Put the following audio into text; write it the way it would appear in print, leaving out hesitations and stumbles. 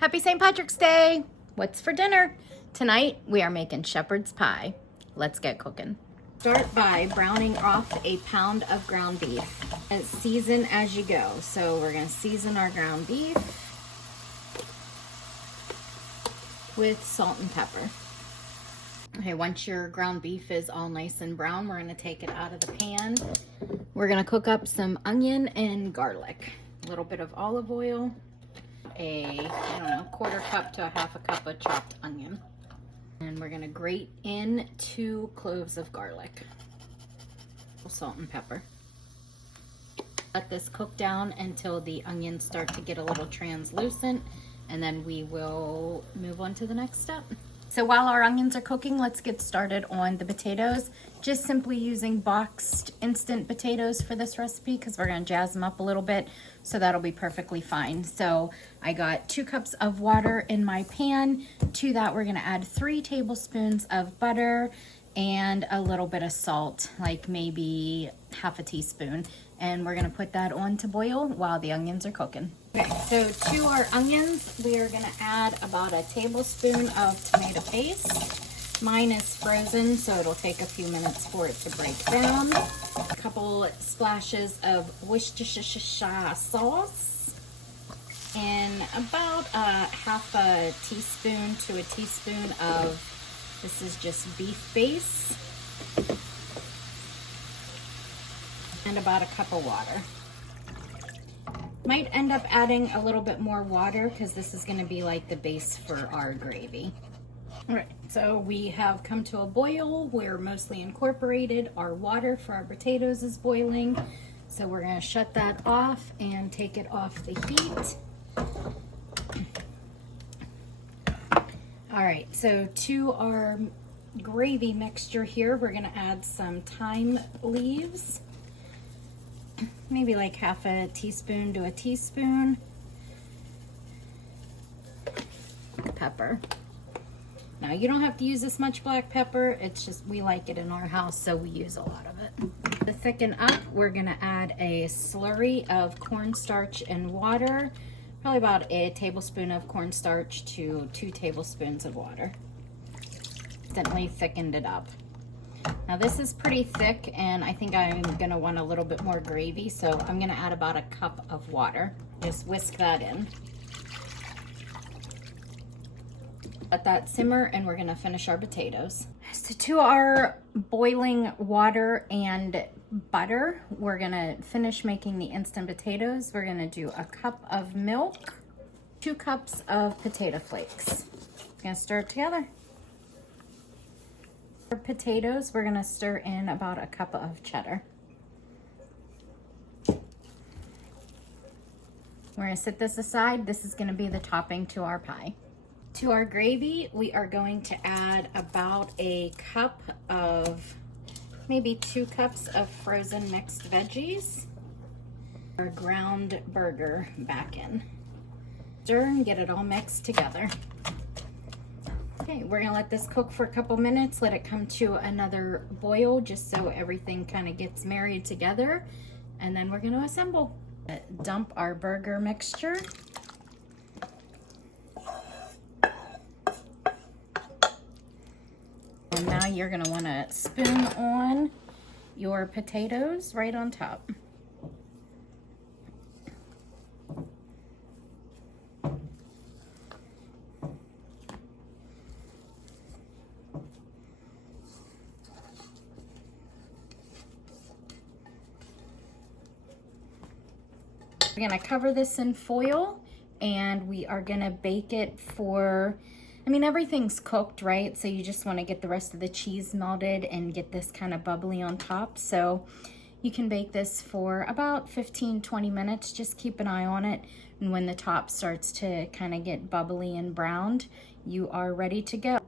Happy St. Patrick's Day! What's for dinner? Tonight we are making shepherd's pie. Let's get cooking. Start by browning off a pound of ground beef. And season as you go. So we're gonna season our ground beef with salt and pepper. Okay, once your ground beef is all nice and brown, we're gonna take it out of the pan. We're gonna cook up some onion and garlic. A little bit of olive oil, quarter cup to a half a cup of chopped onion. And we're gonna grate in 2 cloves of garlic. Salt and pepper. Let this cook down until the onions start to get a little translucent, and then we will move on to the next step. So while our onions are cooking, let's get started on the potatoes. Just simply using boxed instant potatoes for this recipe because we're gonna jazz them up a little bit, so that'll be perfectly fine. So I got 2 cups of water in my pan. To that, we're gonna add 3 tablespoons of butter and a little bit of salt, like maybe half a teaspoon. And we're gonna put that on to boil while the onions are cooking. Okay, so to our onions, we are gonna add about a tablespoon of tomato paste. Mine is frozen, so it'll take a few minutes for it to break down. A couple splashes of Worcestershire sauce. And about half a teaspoon to a teaspoon of, this is just beef base. And about a cup of water. Might end up adding a little bit more water because this is going to be like the base for our gravy. All right, so we have come to a boil. We're mostly incorporated. Our water for our potatoes is boiling. So we're going to shut that off and take it off the heat. All right, so to our gravy mixture here, we're going to add some thyme leaves. Maybe like half a teaspoon to a teaspoon. Pepper. Now you don't have to use this much black pepper, it's just we like it in our house, so we use a lot of it. To thicken up, we're gonna add a slurry of cornstarch and water, probably about a tablespoon of cornstarch to 2 tablespoons of water. Instantly thickened it up. Now this is pretty thick and I think I'm gonna want a little bit more gravy, so I'm gonna add about a cup of water. Just whisk that in. Let that simmer and we're gonna finish our potatoes. So to our boiling water and butter, we're gonna finish making the instant potatoes. We're gonna do a cup of milk, 2 cups of potato flakes. Gonna stir it together. For potatoes, we're gonna stir in about a cup of cheddar. We're gonna set this aside. This is gonna be the topping to our pie. To our gravy, we are going to add about a cup of, maybe 2 cups of frozen mixed veggies. Our ground burger back in. Stir and get it all mixed together. Okay, we're gonna let this cook for a couple minutes, let it come to another boil just so everything kind of gets married together, and then we're gonna assemble. Dump our burger mixture. And now you're gonna wanna spoon on your potatoes right on top. We're gonna cover this in foil and we are gonna bake it for, everything's cooked, right? So you just wanna get the rest of the cheese melted and get this kind of bubbly on top. So you can bake this for about 15-20 minutes. Just keep an eye on it. And when the top starts to kind of get bubbly and browned, you are ready to go.